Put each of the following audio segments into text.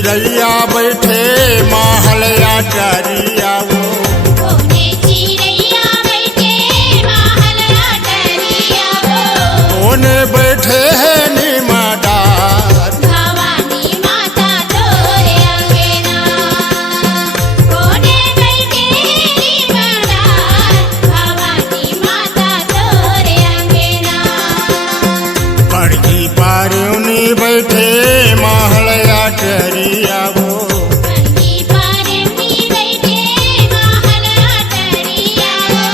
चिड़ैया बैठे महलया टरिया वो कोने चिड़ैया बैठे महलया टरिया वो कोने बैठे है नीमा डार भवानी माता तोरे अंगना कोने बैठे नीमा डार भवानी माता तोरे अंगना बड़की पारुनी बैठे महलया टरिया वो बड़की पारुनी बैठे महलया टरिया वो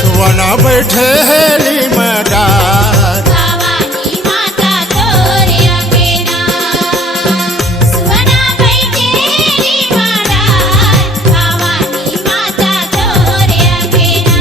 सुवना बैठे है नीमा डार भवानी माता तोरे अंगना सुवना बैठे नीमा डार भवानी माता तोरे अंगना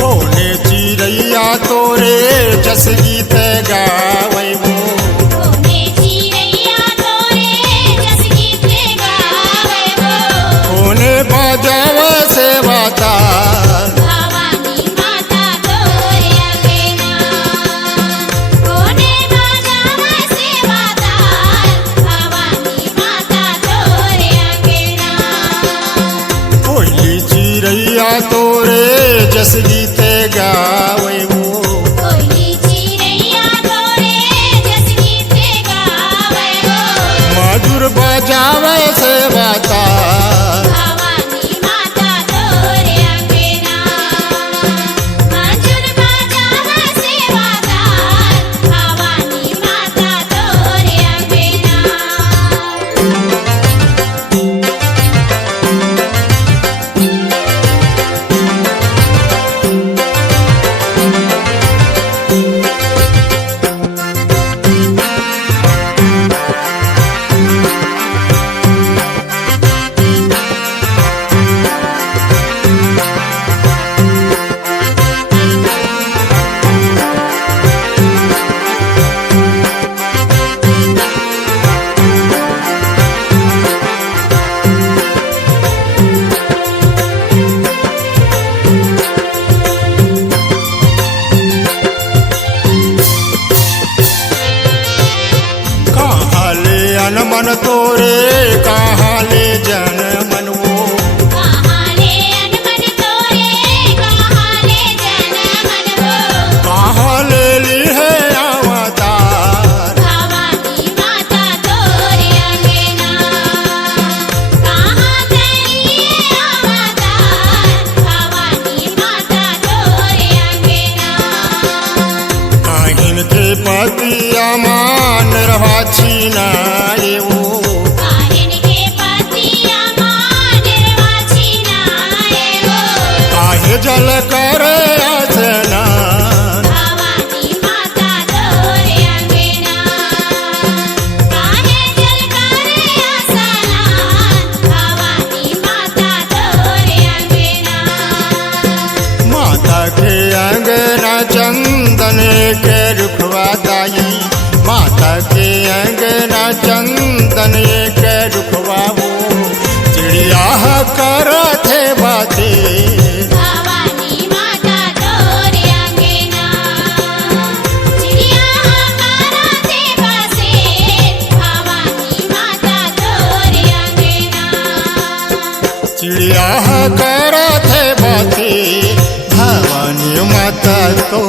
बोले चिड़ैया तोरे जस गीत गावै वो कोने चिड़ैया तोरे जस गीत गावे वो कोने बजावे से बतार भवानी माता तोरे अंगना कोने बजावे से बतार भवानी माता तोरे अंगना कोयली चिड़ैया तोरे जस गीत गावै वो कोयली चिड़ैया तोरे जस गीत गावे वो मधुर बजावे से बतार भवानी माता तोरे अंगना मंजूर बजावे से बतार भवानी माता तोरे अंगना कहाँ ले अनमन तोरे कहाँ ले जन मन वो कहाँ ले अनमन तोरे कहाँ ले जन मन वो कहाँ ले ली है अवतार भवानी माता तोरे अंगना कहाँ तेरी अवतार भवानी माता तोरे अंगना काहिन के पतिया मान रहा छीनाए वो काहिन के पतिया मानरवा छीनाए वो काहे जल करे स्नान भवानी माता तोरे अंगना काहे जल करे स्नान भवानी माता तोरे अंगना माता के अंगना चंदन के रुखवा दाई माता के अंगना चंदन के रुखवा वो चिड़िया करत है बाते भवानी माता तोरे अंगना चिड़िया कराते बसे भवानी माता तोरे अंगना चिड़िया करत है बाते भवानी माता तो